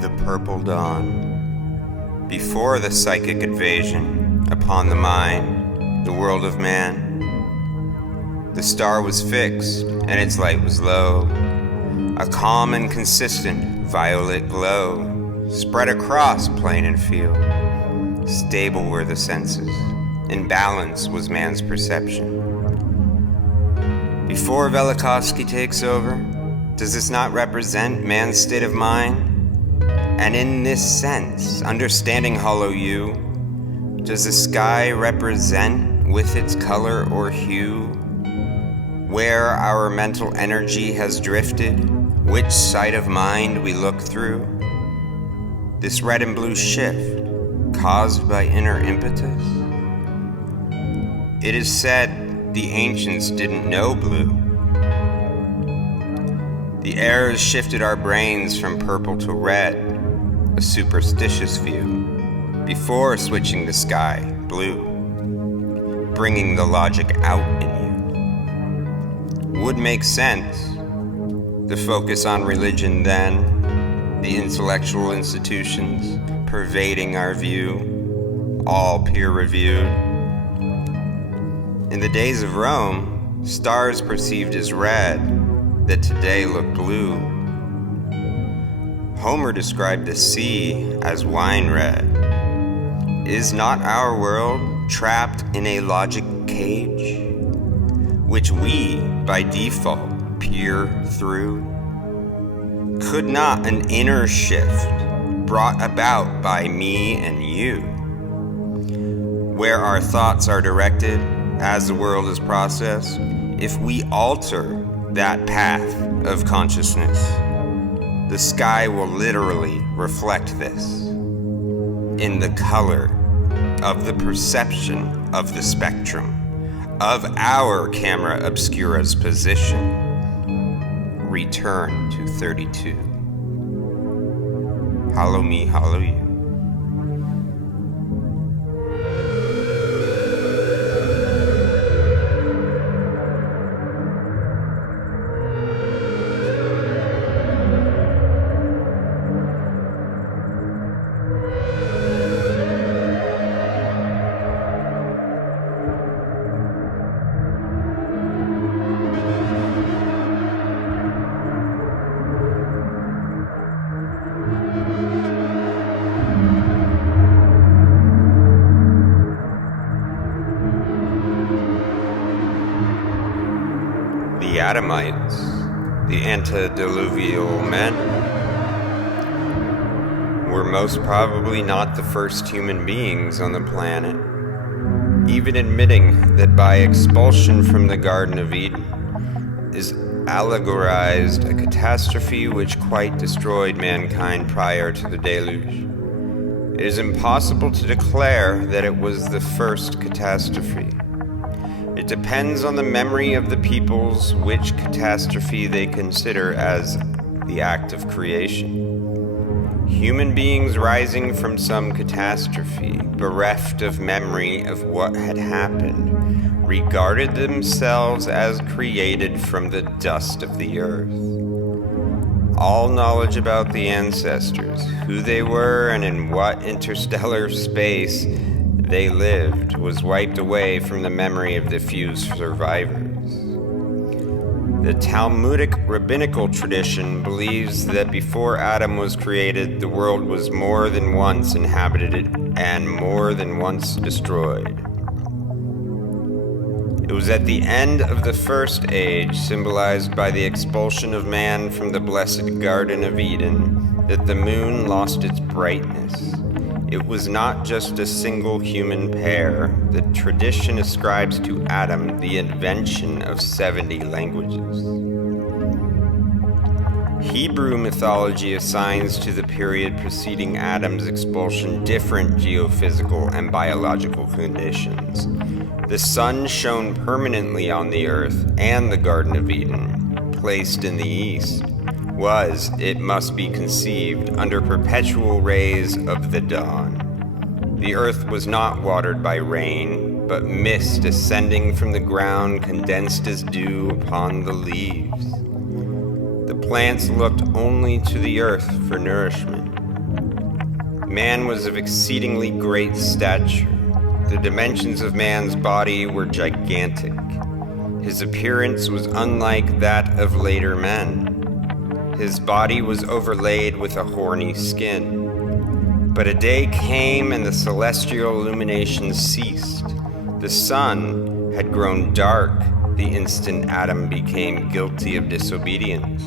The purple dawn. Before the psychic invasion upon the mind, the world of man, the star was fixed and its light was low. A calm and consistent violet glow spread across plain and field. Stable were the senses, in balance was man's perception. Before Velikovsky takes over, does this not represent man's state of mind? And in this sense, understanding hollow you, does the sky represent with its color or hue where our mental energy has drifted, which side of mind we look through? This red and blue shift caused by inner impetus? It is said the ancients didn't know blue. The errors shifted our brains from purple to red, a superstitious view, before switching the sky blue, bringing the logic out in you. Would make sense, the focus on religion then, the intellectual institutions pervading our view, all peer-reviewed. In the days of Rome, stars perceived as red that today look blue. Homer described the sea as wine red. Is not our world trapped in a logic cage, which we, by default, peer through? Could not an inner shift brought about by me and you, where our thoughts are directed as the world is processed, if we alter that path of consciousness, the sky will literally reflect this in the color of the perception of the spectrum of our camera obscura's position. Return to 32. Hollow me, hollow you. The Adamites, the antediluvial men, were most probably not the first human beings on the planet, even admitting that by expulsion from the Garden of Eden is allegorized a catastrophe which quite destroyed mankind prior to the deluge. It is impossible to declare that it was the first catastrophe. It depends on the memory of the peoples which catastrophe they consider as the act of creation. Human beings rising from some catastrophe, bereft of memory of what had happened, regarded themselves as created from the dust of the earth. All knowledge about the ancestors, who they were and in what interstellar space they lived, was wiped away from the memory of the few survivors. The Talmudic rabbinical tradition believes that before Adam was created, the world was more than once inhabited and more than once destroyed. It was at the end of the first age, symbolized by the expulsion of man from the blessed Garden of Eden, that the moon lost its brightness. It was not just a single human pair. The tradition ascribes to Adam the invention of 70 languages. Hebrew mythology assigns to the period preceding Adam's expulsion different geophysical and biological conditions. The sun shone permanently on the earth, and the Garden of Eden, placed in the east, was, it must be conceived, under perpetual rays of the dawn. The earth was not watered by rain, but mist ascending from the ground condensed as dew upon the leaves. The plants looked only to the earth for nourishment. Man was of exceedingly great stature. The dimensions of man's body were gigantic. His appearance was unlike that of later men. His body was overlaid with a horny skin. But a day came and the celestial illumination ceased. The sun had grown dark the instant Adam became guilty of disobedience.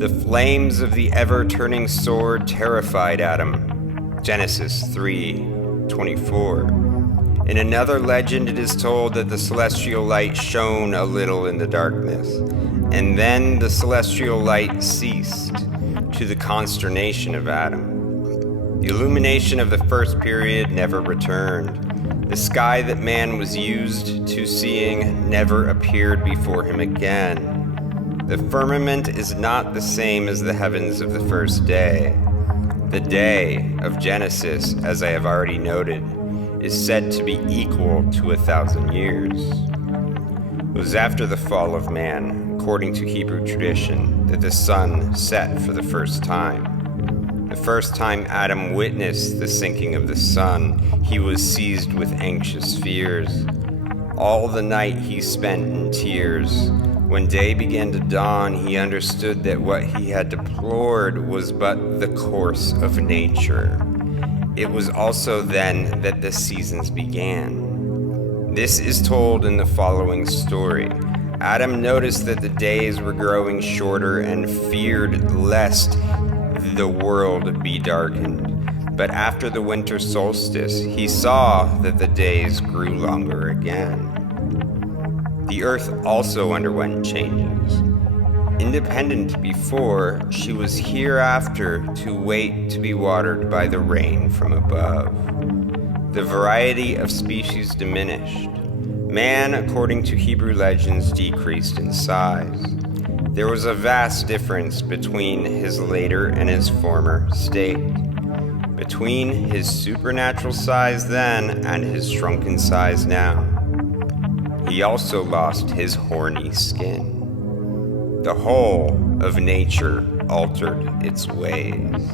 The flames of the ever-turning sword terrified Adam. Genesis 3:24. In another legend, it is told that the celestial light shone a little in the darkness, and then the celestial light ceased, to the consternation of Adam. The illumination of the first period never returned. The sky that man was used to seeing never appeared before him again. The firmament is not the same as the heavens of the first day. The day of Genesis, as I have already noted, is said to be equal to 1,000 years. It was after the fall of man, according to Hebrew tradition, that the sun set for the first time. The first time Adam witnessed the sinking of the sun, he was seized with anxious fears. All the night he spent in tears. When day began to dawn, he understood that what he had deplored was but the course of nature. It was also then that the seasons began. This is told in the following story. Adam noticed that the days were growing shorter and feared lest the world be darkened. But after the winter solstice, he saw that the days grew longer again. The earth also underwent changes. Independent before, she was hereafter to wait to be watered by the rain from above. The variety of species diminished. Man, according to Hebrew legends, decreased in size. There was a vast difference between his later and his former state, between his supernatural size then and his shrunken size now. He also lost his horny skin. The whole of nature altered its ways.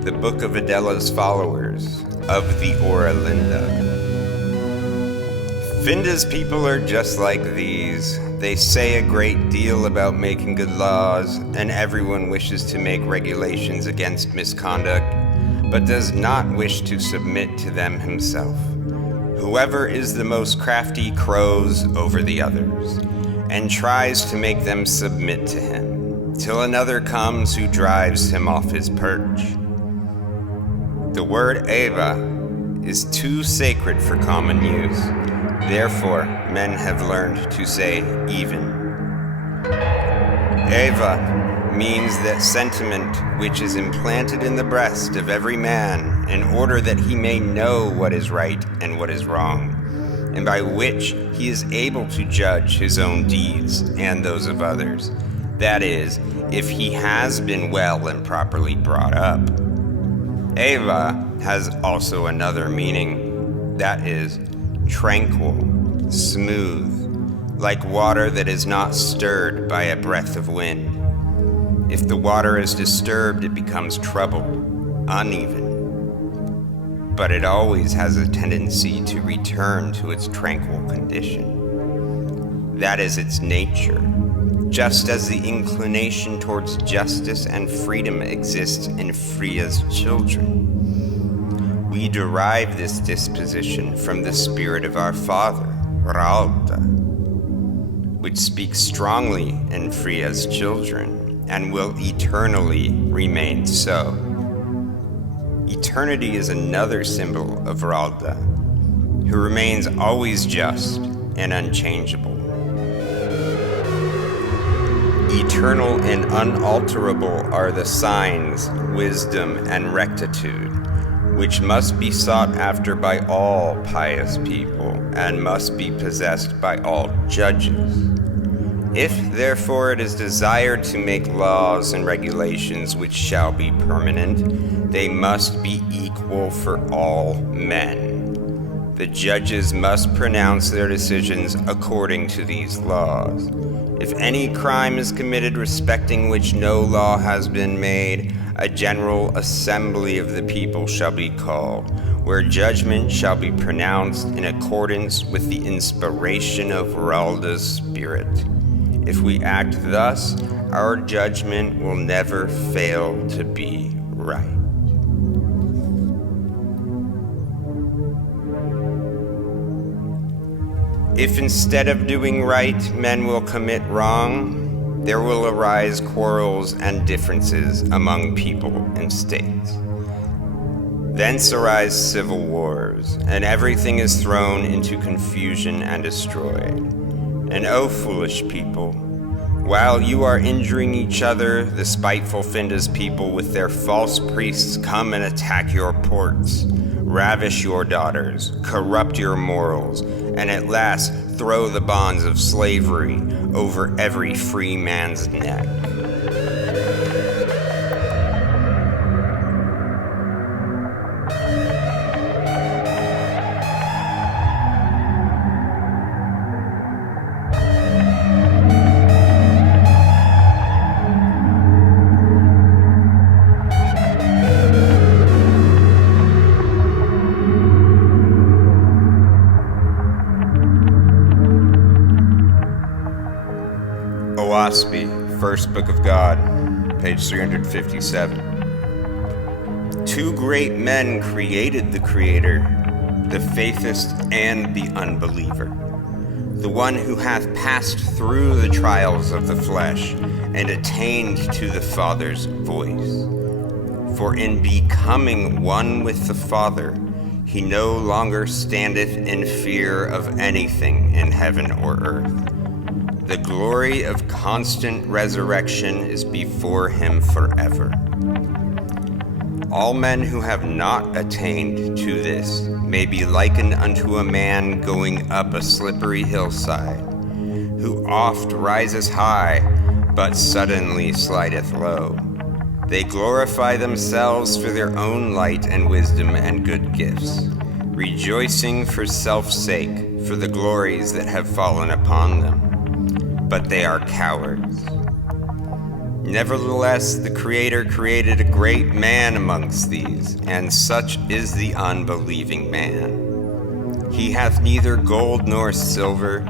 The Book of Adela's Followers of the Ora Linda. Finda's people are just like these. They say a great deal about making good laws, and everyone wishes to make regulations against misconduct, but does not wish to submit to them himself. Whoever is the most crafty crows over the others, and tries to make them submit to him, till another comes who drives him off his perch. The word Eva is too sacred for common use. Therefore, men have learned to say even. Eva means that sentiment which is implanted in the breast of every man in order that he may know what is right and what is wrong, and by which he is able to judge his own deeds and those of others. That is, if he has been well and properly brought up. Eva has also another meaning, that is, tranquil, smooth, like water that is not stirred by a breath of wind. If the water is disturbed, it becomes troubled, uneven, but it always has a tendency to return to its tranquil condition. That is its nature, just as the inclination towards justice and freedom exists in Freya's children. We derive this disposition from the spirit of our father, Ralda, which speaks strongly in Freya's children and will eternally remain so. Eternity is another symbol of Ralda, who remains always just and unchangeable. Eternal and unalterable are the signs, wisdom, and rectitude, which must be sought after by all pious people, and must be possessed by all judges. If, therefore, it is desired to make laws and regulations which shall be permanent, they must be equal for all men. The judges must pronounce their decisions according to these laws. If any crime is committed respecting which no law has been made, a general assembly of the people shall be called, where judgment shall be pronounced in accordance with the inspiration of Ralda's spirit. If we act thus, our judgment will never fail to be right. If instead of doing right, men will commit wrong, there will arise quarrels and differences among people and states. Thence arise civil wars, and everything is thrown into confusion and destroyed. And O foolish people, while you are injuring each other, the spiteful Finda's people with their false priests come and attack your ports, ravish your daughters, corrupt your morals, and at last throw the bonds of slavery over every free man's neck. Oaspi, First Book of God, page 357. Two great men created the Creator, the faithist and the unbeliever, the one who hath passed through the trials of the flesh and attained to the Father's voice. For in becoming one with the Father, he no longer standeth in fear of anything in heaven or earth. The glory of constant resurrection is before him forever. All men who have not attained to this may be likened unto a man going up a slippery hillside, who oft rises high, but suddenly slideth low. They glorify themselves for their own light and wisdom and good gifts, rejoicing for self's sake for the glories that have fallen upon them. But they are cowards. Nevertheless, the Creator created a great man amongst these, and such is the unbelieving man. He hath neither gold nor silver,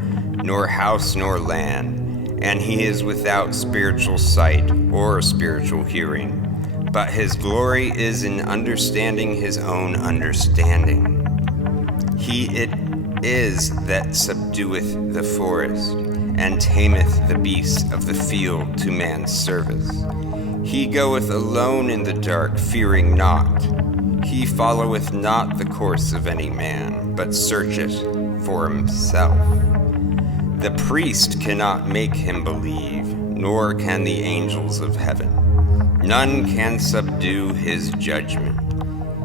nor house nor land, and he is without spiritual sight or spiritual hearing, but his glory is in understanding his own understanding. He it is that subdueth the forest, and tameth the beasts of the field to man's service. He goeth alone in the dark, fearing naught. He followeth not the course of any man, but searcheth for himself. The priest cannot make him believe, nor can the angels of heaven. None can subdue his judgment.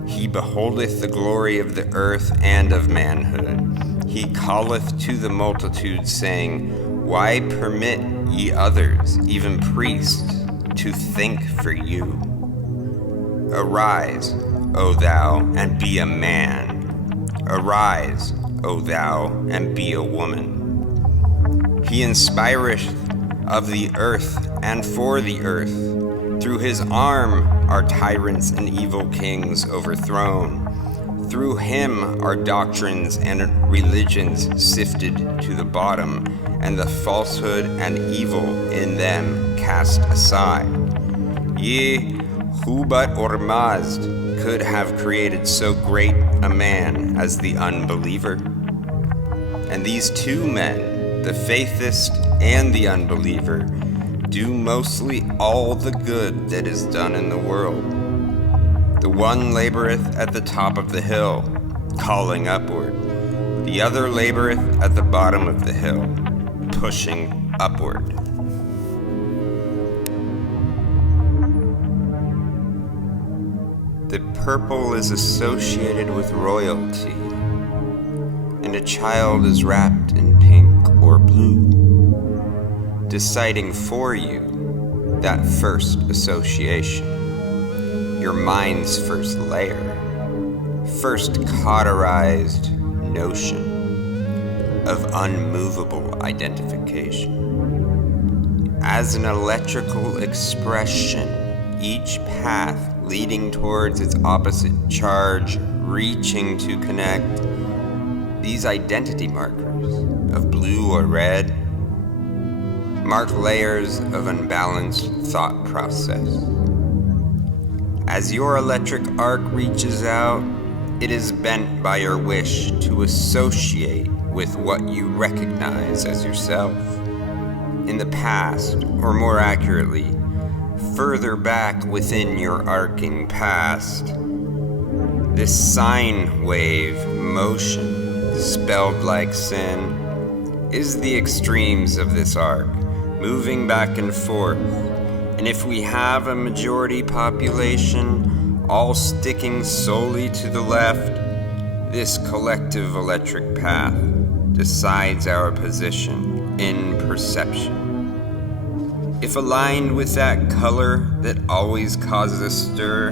He beholdeth the glory of the earth and of manhood. He calleth to the multitude, saying, Why permit ye others, even priests, to think for you? Arise, O thou, and be a man. Arise, O thou, and be a woman. He inspireth of the earth and for the earth. Through his arm are tyrants and evil kings overthrown. Through him are doctrines and religions sifted to the bottom, and the falsehood and evil in them cast aside. Yea, who but Ormazd could have created so great a man as the unbeliever? And these two men, the faithist and the unbeliever, do mostly all the good that is done in the world. The one laboreth at the top of the hill, calling upward. The other laboreth at the bottom of the hill, pushing upward. that purple is associated with royalty, and a child is wrapped in pink or blue, deciding for you that first association, your mind's first layer, first cauterized notion of unmovable identification. As an electrical expression, each path leading towards its opposite charge, reaching to connect, these identity markers of blue or red mark layers of unbalanced thought process. As your electric arc reaches out, it is bent by your wish to associate with what you recognize as yourself. In the past, or more accurately, further back within your arcing past, this sine wave motion, spelled like sin, is the extremes of this arc, moving back and forth. And if we have a majority population, all sticking solely to the left, this collective electric path decides our position in perception. If aligned with that color that always causes a stir,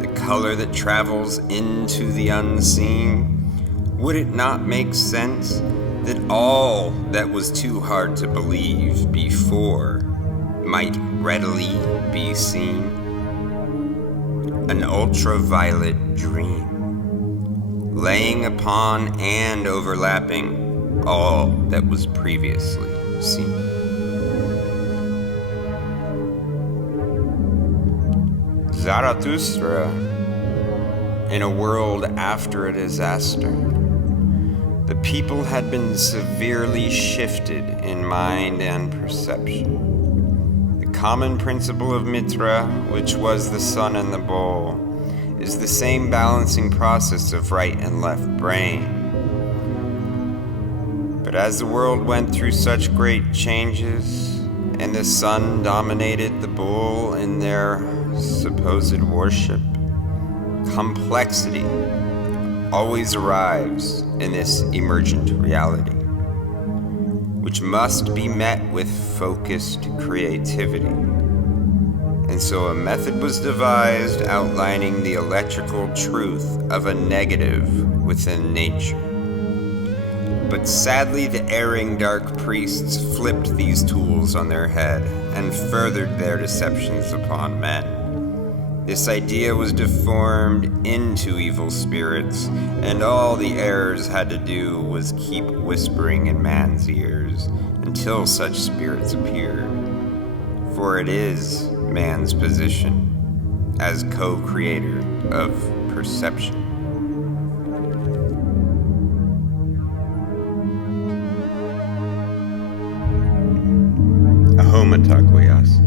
the color that travels into the unseen, would it not make sense that all that was too hard to believe before might readily be seen? An ultraviolet dream, laying upon and overlapping all that was previously seen. Zarathustra, in a world after a disaster, the people had been severely shifted in mind and perception. The common principle of Mitra, which was the sun and the bowl, is the same balancing process of right and left brain. But as the world went through such great changes, and the sun dominated the bull in their supposed worship, complexity always arrives in this emergent reality, which must be met with focused creativity. And so a method was devised outlining the electrical truth of a negative within nature. But sadly, the erring dark priests flipped these tools on their head and furthered their deceptions upon men. This idea was deformed into evil spirits, and all the errors had to do was keep whispering in man's ears until such spirits appeared. For it is man's position as co-creator of perception. Ahoma Takoyas.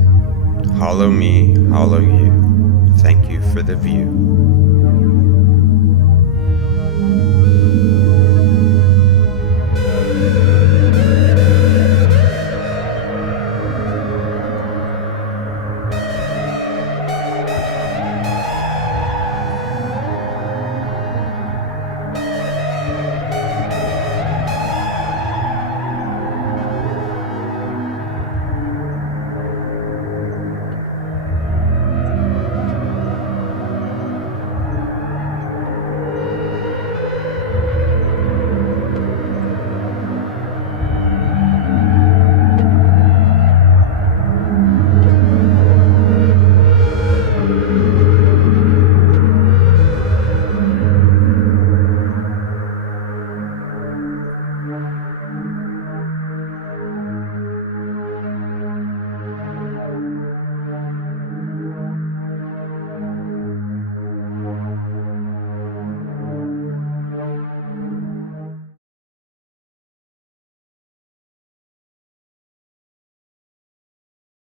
Hollow me, hollow you. Thank you for the view.